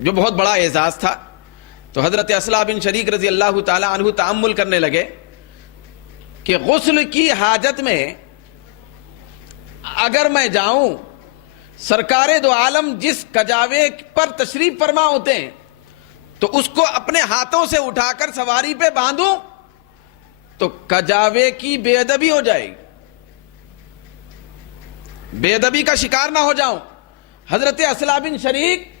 جو بہت بڑا اعزاز تھا. تو حضرت اصلہ بن شریک رضی اللہ تعالی عنہ تأمل کرنے لگے کہ غسل کی حاجت میں اگر میں جاؤں، سرکار دو عالم جس کجاوے پر تشریف فرما ہوتے ہیں تو اس کو اپنے ہاتھوں سے اٹھا کر سواری پہ باندھوں تو کجاوے کی بے ادبی ہو جائے گی، بے ادبی کا شکار نہ ہو جاؤں. حضرت اصلہ بن شریک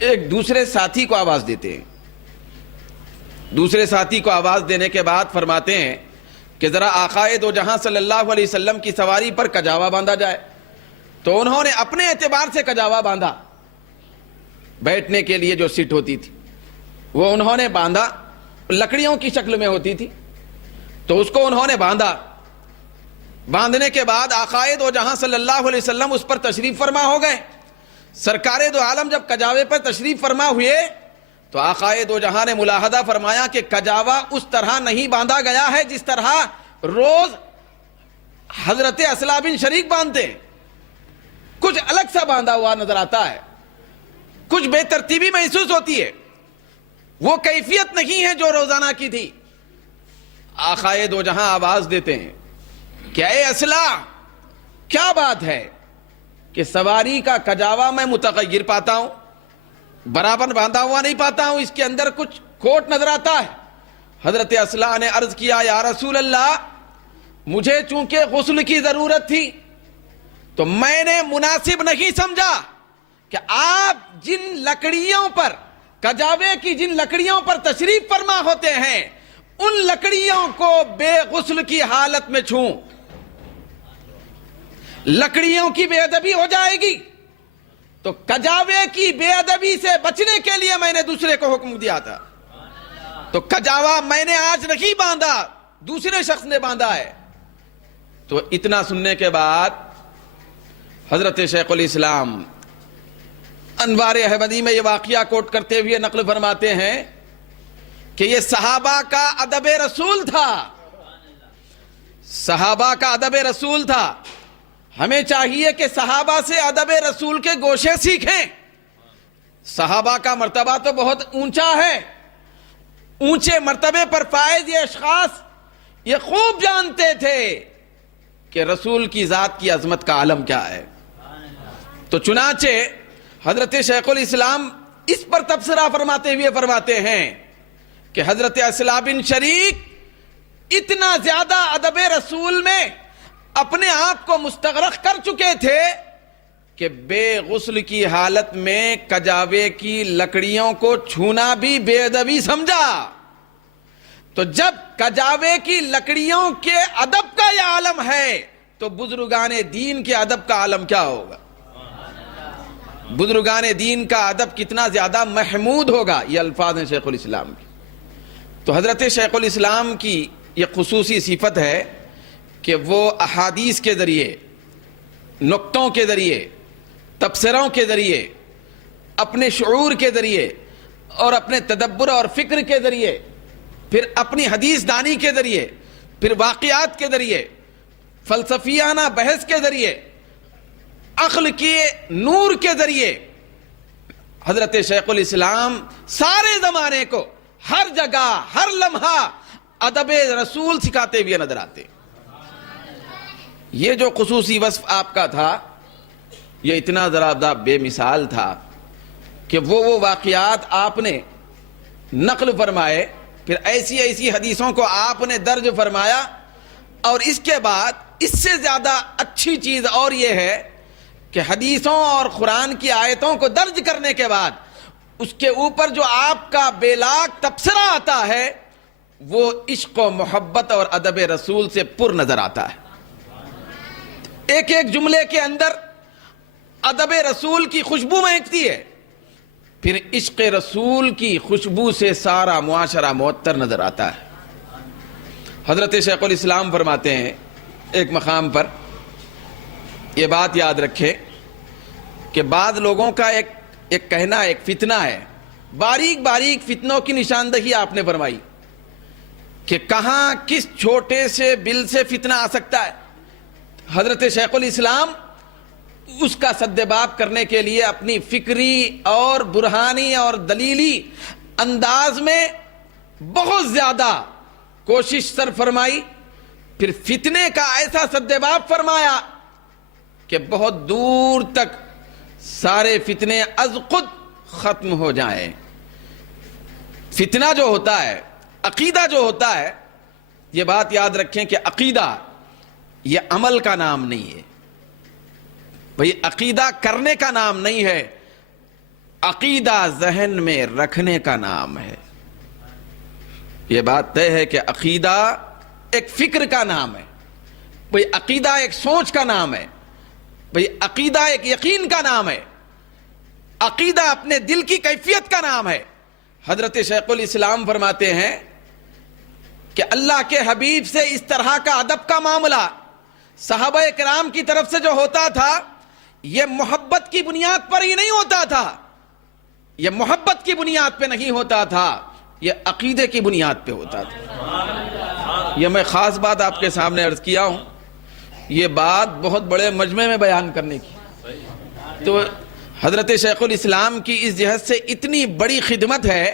ایک دوسرے ساتھی کو آواز دیتے ہیں. دوسرے ساتھی کو آواز دینے کے بعد فرماتے ہیں کہ ذرا آقائے دو جہاں صلی اللہ علیہ وسلم کی سواری پر کجاوا باندھا جائے. تو انہوں نے اپنے اعتبار سے کجاوا باندھا، بیٹھنے کے لیے جو سیٹ ہوتی تھی وہ انہوں نے باندھا، لکڑیوں کی شکل میں ہوتی تھی، تو اس کو انہوں نے باندھا. باندھنے کے بعد آقائے دو جہاں صلی اللہ علیہ وسلم اس پر تشریف فرما ہو گئے. سرکار دو عالم جب کجاوے پر تشریف فرما ہوئے تو آقائے دو جہاں نے ملاحظہ فرمایا کہ کجاوا اس طرح نہیں باندھا گیا ہے جس طرح روز حضرت اصلہ بن شریک باندھتے ہیں. کچھ الگ سا باندھا ہوا نظر آتا ہے، کچھ بے ترتیبی محسوس ہوتی ہے، وہ کیفیت نہیں ہے جو روزانہ کی تھی. آقائے دو جہاں آواز دیتے ہیں کہ اے اصلہ، کیا بات ہے کہ سواری کا کجاوا میں متغیر پاتا ہوں، برابر باندھا ہوا نہیں پاتا ہوں، اس کے اندر کچھ کھوٹ نظر آتا ہے. حضرت اصلہ نے عرض کیا یا رسول اللہ، مجھے چونکہ غسل کی ضرورت تھی تو میں نے مناسب نہیں سمجھا کہ آپ جن لکڑیوں پر کجاوے کی جن لکڑیوں پر تشریف فرما ہوتے ہیں ان لکڑیوں کو بے غسل کی حالت میں چھوں، لکڑیوں کی بے ادبی ہو جائے گی. تو کجاوے کی بے ادبی سے بچنے کے لیے میں نے دوسرے کو حکم دیا تھا. تو کجاوا میں نے آج نہیں باندھا، دوسرے شخص نے باندھا ہے. تو اتنا سننے کے بعد حضرت شیخ الاسلام انوار احمدی میں یہ واقعہ کوٹ کرتے ہوئے نقل فرماتے ہیں کہ یہ صحابہ کا ادب رسول تھا، صحابہ کا ادب رسول تھا. ہمیں چاہیے کہ صحابہ سے ادب رسول کے گوشے سیکھیں. صحابہ کا مرتبہ تو بہت اونچا ہے، اونچے مرتبے پر فائز یہ اشخاص یہ خوب جانتے تھے کہ رسول کی ذات کی عظمت کا عالم کیا ہے. تو چنانچہ حضرت شیخ الاسلام اس پر تبصرہ فرماتے ہوئے فرماتے ہیں کہ حضرت اصلہ بن شریک اتنا زیادہ ادب رسول میں اپنے آپ کو مستغرق کر چکے تھے کہ بے غسل کی حالت میں کجاوے کی لکڑیوں کو چھونا بھی بے ادبی سمجھا. تو جب کجاوے کی لکڑیوں کے ادب کا یہ عالم ہے تو بزرگان دین کے ادب کا عالم کیا ہوگا؟ بزرگان دین کا ادب کتنا زیادہ محمود ہوگا. یہ الفاظ ہیں شیخ الاسلام کی. تو حضرت شیخ الاسلام کی یہ خصوصی صفت ہے کہ وہ احادیث کے ذریعے، نقطوں کے ذریعے، تبصروں کے ذریعے، اپنے شعور کے ذریعے اور اپنے تدبر اور فکر کے ذریعے، پھر اپنی حدیث دانی کے ذریعے، پھر واقعات کے ذریعے، فلسفیانہ بحث کے ذریعے، عقل کے نور کے ذریعے حضرت شیخ الاسلام سارے زمانے کو ہر جگہ ہر لمحہ ادب رسول سکھاتے ہوئے نظر آتے. یہ جو خصوصی وصف آپ کا تھا یہ اتنا ذرا بے مثال تھا کہ وہ واقعات آپ نے نقل فرمائے، پھر ایسی ایسی حدیثوں کو آپ نے درج فرمایا. اور اس کے بعد اس سے زیادہ اچھی چیز اور یہ ہے کہ حدیثوں اور قرآن کی آیتوں کو درج کرنے کے بعد اس کے اوپر جو آپ کا بے لاگ تبصرہ آتا ہے وہ عشق و محبت اور ادب رسول سے پر نظر آتا ہے. ایک ایک جملے کے اندر ادب رسول کی خوشبو مہکتی ہے، پھر عشق رسول کی خوشبو سے سارا معاشرہ معطر نظر آتا ہے. حضرت شیخ الاسلام فرماتے ہیں ایک مقام پر، یہ بات یاد رکھے کہ بعض لوگوں کا ایک کہنا ایک فتنہ ہے، باریک باریک فتنوں کی نشاندہی آپ نے فرمائی کہ کہاں کس چھوٹے سے بل سے فتنہ آ سکتا ہے. حضرت شیخ الاسلام اس کا سدباب کرنے کے لیے اپنی فکری اور برہانی اور دلیلی انداز میں بہت زیادہ کوشش سر فرمائی، پھر فتنے کا ایسا سدباب فرمایا کہ بہت دور تک سارے فتنے از خود ختم ہو جائیں۔ فتنہ جو ہوتا ہے، عقیدہ جو ہوتا ہے، یہ بات یاد رکھیں کہ عقیدہ یہ عمل کا نام نہیں ہے بھئی، عقیدہ کرنے کا نام نہیں ہے، عقیدہ ذہن میں رکھنے کا نام ہے۔ یہ بات طے ہے کہ عقیدہ ایک فکر کا نام ہے بھئی، عقیدہ ایک سوچ کا نام ہے بھئی، عقیدہ ایک یقین کا نام ہے، عقیدہ اپنے دل کی کیفیت کا نام ہے۔ حضرت شیخ الاسلام فرماتے ہیں کہ اللہ کے حبیب سے اس طرح کا ادب کا معاملہ صحابہ کرام کی طرف سے جو ہوتا تھا، یہ محبت کی بنیاد پر ہی نہیں ہوتا تھا، یہ محبت کی بنیاد پہ نہیں ہوتا تھا، یہ عقیدے کی بنیاد پہ ہوتا تھا۔ یہ میں خاص بات آپ کے سامنے عرض کیا ہوں، یہ بات بہت بڑے مجمع میں بیان کرنے کی، تو حضرت شیخ الاسلام کی اس جہت سے اتنی بڑی خدمت ہے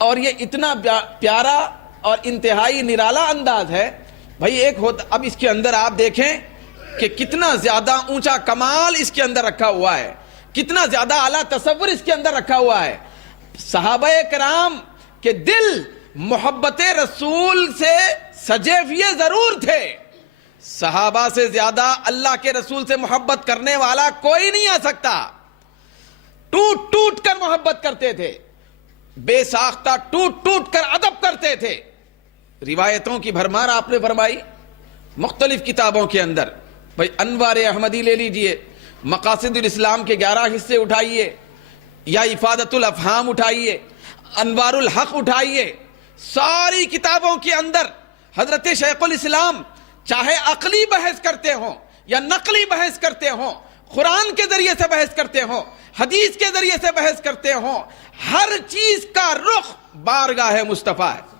اور یہ اتنا پیارا اور انتہائی نرالا انداز ہے بھائی۔ ایک ہوتا، اب اس کے اندر آپ دیکھیں کہ کتنا زیادہ اونچا کمال اس کے اندر رکھا ہوا ہے، کتنا زیادہ اعلیٰ تصور اس کے اندر رکھا ہوا ہے۔ صحابہ کرام کے دل محبت رسول سے سجے ہوئے ضرور تھے، صحابہ سے زیادہ اللہ کے رسول سے محبت کرنے والا کوئی نہیں آ سکتا۔ ٹوٹ ٹوٹ کر محبت کرتے تھے، بے ساختہ ٹوٹ ٹوٹ کر ادب کرتے تھے۔ روایتوں کی بھرمار آپ نے فرمائی مختلف کتابوں کے اندر، بھائی انوار احمدی لے لیجئے، مقاصد الاسلام کے 11 حصے اٹھائیے، یا افادۃ الافہام اٹھائیے، انوار الحق اٹھائیے، ساری کتابوں کے اندر حضرت شیخ الاسلام چاہے عقلی بحث کرتے ہوں یا نقلی بحث کرتے ہوں، قرآن کے ذریعے سے بحث کرتے ہوں، حدیث کے ذریعے سے بحث کرتے ہوں، ہر چیز کا رخ بارگاہ مصطفیٰ ہے۔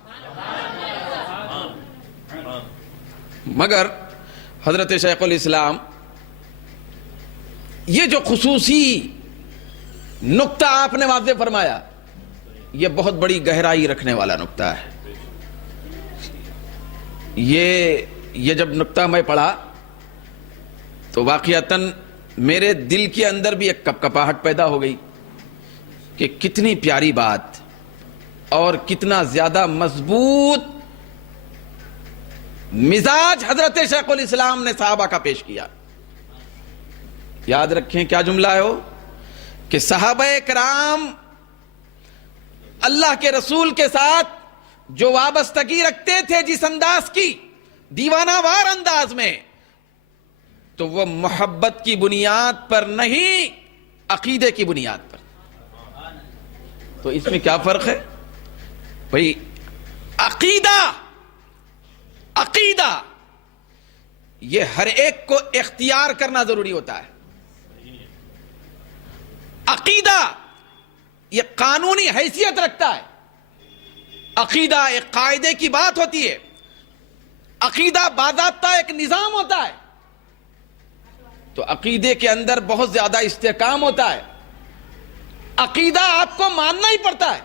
مگر حضرت شیخ الاسلام یہ جو خصوصی نقطہ آپ نے واضح فرمایا، یہ بہت بڑی گہرائی رکھنے والا نقطہ ہے۔ یہ جب نقطہ میں پڑھا تو واقعتاً میرے دل کے اندر بھی ایک کپکپاہٹ پیدا ہو گئی کہ کتنی پیاری بات اور کتنا زیادہ مضبوط مزاج حضرت شیخ الاسلام نے صحابہ کا پیش کیا۔ یاد رکھیں کیا جملہ ہے وہ کہ صحابہ کرام اللہ کے رسول کے ساتھ جو وابستگی رکھتے تھے جس انداز کی، دیوانہ وار انداز میں، تو وہ محبت کی بنیاد پر نہیں، عقیدے کی بنیاد پر۔ تو اس میں کیا فرق ہے بھئی؟ عقیدہ یہ ہر ایک کو اختیار کرنا ضروری ہوتا ہے۔ عقیدہ یہ قانونی حیثیت رکھتا ہے، عقیدہ ایک قاعدے کی بات ہوتی ہے، عقیدہ باضابطہ ایک نظام ہوتا ہے۔ تو عقیدے کے اندر بہت زیادہ استحکام ہوتا ہے، عقیدہ آپ کو ماننا ہی پڑتا ہے،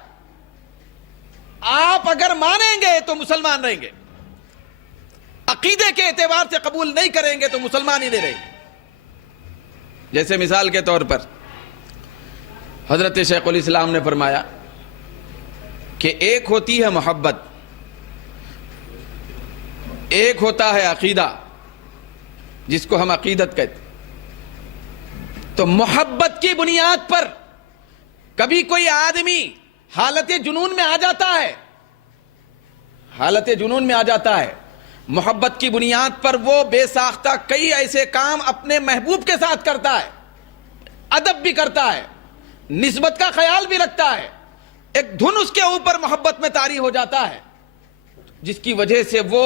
آپ اگر مانیں گے تو مسلمان رہیں گے، عقیدے کے اعتبار سے قبول نہیں کریں گے تو مسلمان ہی نہیں رہیں گے۔ جیسے مثال کے طور پر حضرت شیخ الاسلام نے فرمایا کہ ایک ہوتی ہے محبت، ایک ہوتا ہے عقیدہ، جس کو ہم عقیدت کہتے ہیں۔ تو محبت کی بنیاد پر کبھی کوئی آدمی حالت جنون میں آ جاتا ہے، حالت جنون میں آ جاتا ہے، محبت کی بنیاد پر وہ بے ساختہ کئی ایسے کام اپنے محبوب کے ساتھ کرتا ہے، ادب بھی کرتا ہے، نسبت کا خیال بھی رکھتا ہے، ایک دھن اس کے اوپر محبت میں طاری ہو جاتا ہے، جس کی وجہ سے وہ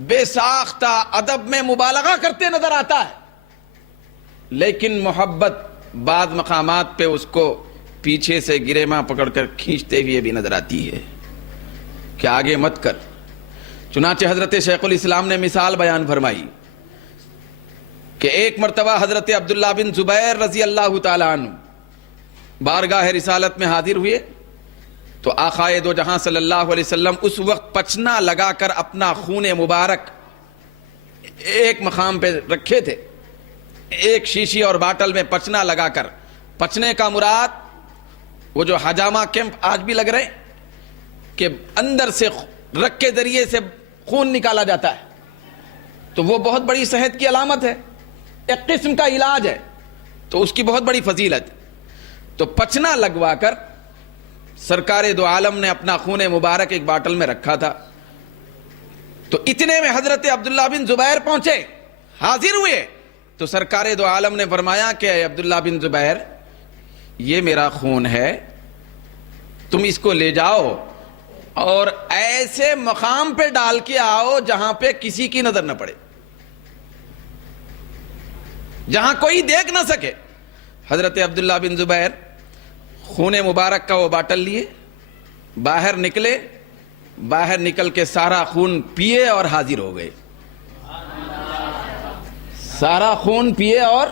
بے ساختہ ادب میں مبالغہ کرتے نظر آتا ہے۔ لیکن محبت بعض مقامات پہ اس کو پیچھے سے گریباں پکڑ کر کھینچتے ہوئے بھی نظر آتی ہے کہ آگے مت کر۔ چنانچہ حضرت شیخ الاسلام نے مثال بیان فرمائی کہ ایک مرتبہ حضرت عبداللہ بن زبیر رضی اللہ تعالیٰ عنہ بارگاہ رسالت میں حاضر ہوئے تو آقائے دو جہاں صلی اللہ علیہ وسلم اس وقت پچنا لگا کر اپنا خون مبارک ایک مقام پہ رکھے تھے، ایک شیشی اور باٹل میں پچنا لگا کر. پچنے کا مراد وہ جو حجامہ کیمپ آج بھی لگ رہے کہ اندر سے رگ کے ذریعے سے خون نکالا جاتا ہے، تو وہ بہت بڑی صحت کی علامت ہے، ایک قسم کا علاج ہے، تو اس کی بہت بڑی فضیلت. تو پچنا لگوا کر سرکار دو عالم نے اپنا خون مبارک ایک باٹل میں رکھا تھا. تو اتنے میں حضرت عبداللہ بن زبیر پہنچے، حاضر ہوئے، تو سرکار دو عالم نے فرمایا کہ اے عبداللہ بن زبیر، یہ میرا خون ہے، تم اس کو لے جاؤ اور ایسے مقام پہ ڈال کے آؤ جہاں پہ کسی کی نظر نہ پڑے، جہاں کوئی دیکھ نہ سکے. حضرت عبداللہ بن زبیر خون مبارک کا وہ باٹل لیے، باہر نکلے، باہر نکل کے سارا خون پیے اور حاضر ہو گئے. سارا خون پیے اور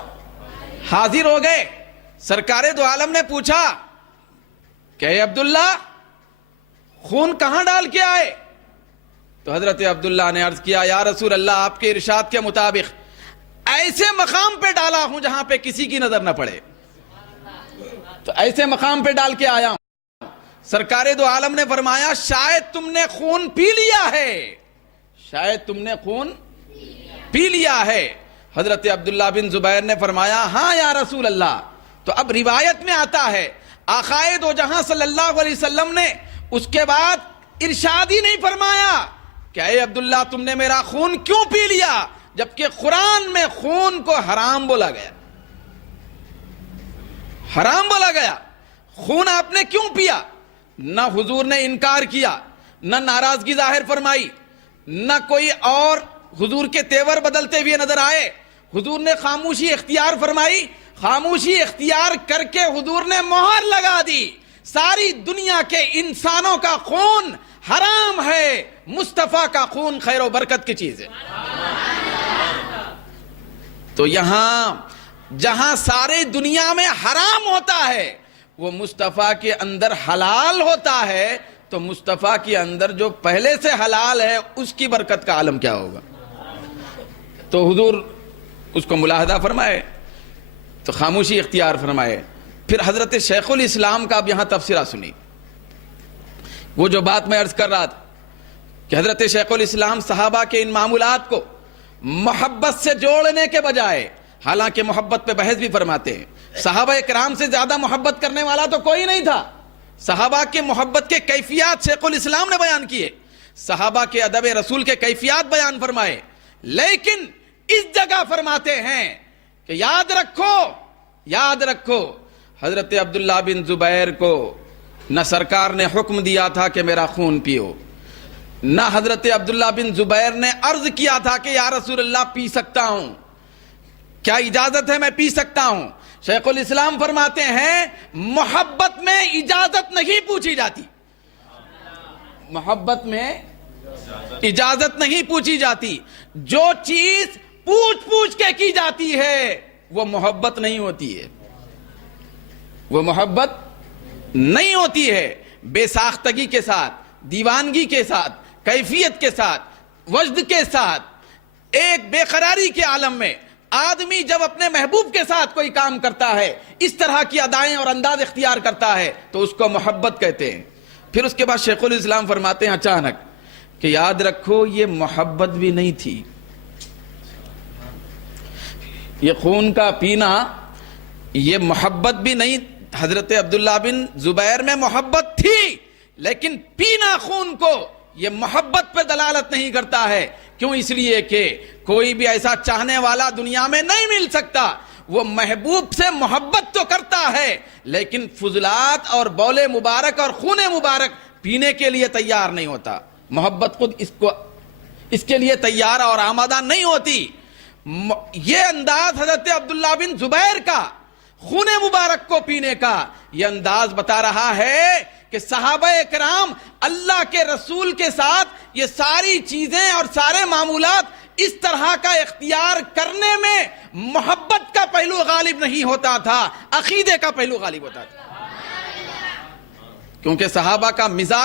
حاضر ہو گئے. سرکار دو عالم نے پوچھا کہ اے عبداللہ، خون کہاں ڈال کے آئے؟ تو حضرت عبداللہ نے عرض کیا، یا رسول اللہ، آپ کے ارشاد کے مطابق ایسے مقام پہ ڈالا ہوں جہاں پہ کسی کی نظر نہ پڑے، تو ایسے مقام پہ ڈال کے آیا ہوں. سرکار دو عالم نے فرمایا، شاید تم نے خون پی لیا ہے، شاید تم نے خون پی لیا ہے. حضرت عبداللہ بن زبیر نے فرمایا، ہاں یا رسول اللہ. تو اب روایت میں آتا ہے آقائے دو جہاں صلی اللہ علیہ وسلم نے اس کے بعد ارشاد ہی نہیں فرمایا کہ اے عبداللہ، تم نے میرا خون کیوں پی لیا، جبکہ قرآن میں خون کو حرام بولا گیا، حرام بولا گیا. خون آپ نے کیوں پیا؟ نہ حضور نے انکار کیا، نہ ناراضگی ظاہر فرمائی، نہ کوئی اور حضور کے تیور بدلتے ہوئے نظر آئے. حضور نے خاموشی اختیار فرمائی، خاموشی اختیار کر کے حضور نے مہر لگا دی، ساری دنیا کے انسانوں کا خون حرام ہے، مصطفیٰ کا خون خیر و برکت کی چیز ہے. تو یہاں جہاں سارے دنیا میں حرام ہوتا ہے وہ مصطفیٰ کے اندر حلال ہوتا ہے، تو مصطفیٰ کے اندر جو پہلے سے حلال ہے اس کی برکت کا عالم کیا ہوگا. تو حضور اس کو ملاحظہ فرمائے، تو خاموشی اختیار فرمائے. پھر حضرت شیخ الاسلام کا اب یہاں تفسیرہ سنی. وہ جو بات میں عرض کر رہا تھا کہ حضرت شیخ الاسلام صحابہ کے ان معمولات کو محبت سے جوڑنے کے بجائے، حالانکہ محبت پہ بحث بھی فرماتے ہیں، صحابہ کرام سے زیادہ محبت کرنے والا تو کوئی نہیں تھا. صحابہ کے محبت کے کیفیات شیخ الاسلام نے بیان کیے، صحابہ کے ادب رسول کے کیفیات بیان فرمائے، لیکن اس جگہ فرماتے ہیں کہ یاد رکھو حضرت عبداللہ بن زبیر کو نہ سرکار نے حکم دیا تھا کہ میرا خون پیو، نہ حضرت عبداللہ بن زبیر نے عرض کیا تھا کہ یا رسول اللہ پی سکتا ہوں، کیا اجازت ہے میں پی سکتا ہوں. شیخ الاسلام فرماتے ہیں محبت میں اجازت نہیں پوچھی جاتی، محبت میں اجازت نہیں پوچھی جاتی. جو چیز پوچھ کے کی جاتی ہے وہ محبت نہیں ہوتی ہے، وہ محبت نہیں ہوتی ہے. بے ساختگی کے ساتھ، دیوانگی کے ساتھ، کیفیت کے ساتھ، وجد کے ساتھ، ایک بے قراری کے عالم میں آدمی جب اپنے محبوب کے ساتھ کوئی کام کرتا ہے، اس طرح کی ادائیں اور انداز اختیار کرتا ہے، تو اس کو محبت کہتے ہیں. پھر اس کے بعد شیخ الاسلام فرماتے ہیں اچانک کہ یاد رکھو یہ محبت بھی نہیں تھی، یہ خون کا پینا یہ محبت بھی نہیں. حضرت عبداللہ بن زبیر میں محبت تھی، لیکن پینا خون کو یہ محبت پر دلالت نہیں کرتا ہے. کیوں؟ اس لیے کہ کوئی بھی ایسا چاہنے والا دنیا میں نہیں مل سکتا. وہ محبوب سے محبت تو کرتا ہے لیکن فضلات اور بول مبارک اور خون مبارک پینے کے لیے تیار نہیں ہوتا. محبت خود اس کے لیے تیار اور آمادہ نہیں ہوتی. یہ انداز حضرت عبداللہ بن زبیر کا خون مبارک کو پینے کا یہ انداز بتا رہا ہے کہ صحابہ کرام اللہ کے رسول کے ساتھ یہ ساری چیزیں اور سارے معمولات اس طرح کا اختیار کرنے میں محبت کا پہلو غالب نہیں ہوتا تھا، عقیدے کا پہلو غالب ہوتا تھا، کیونکہ صحابہ کا مزاج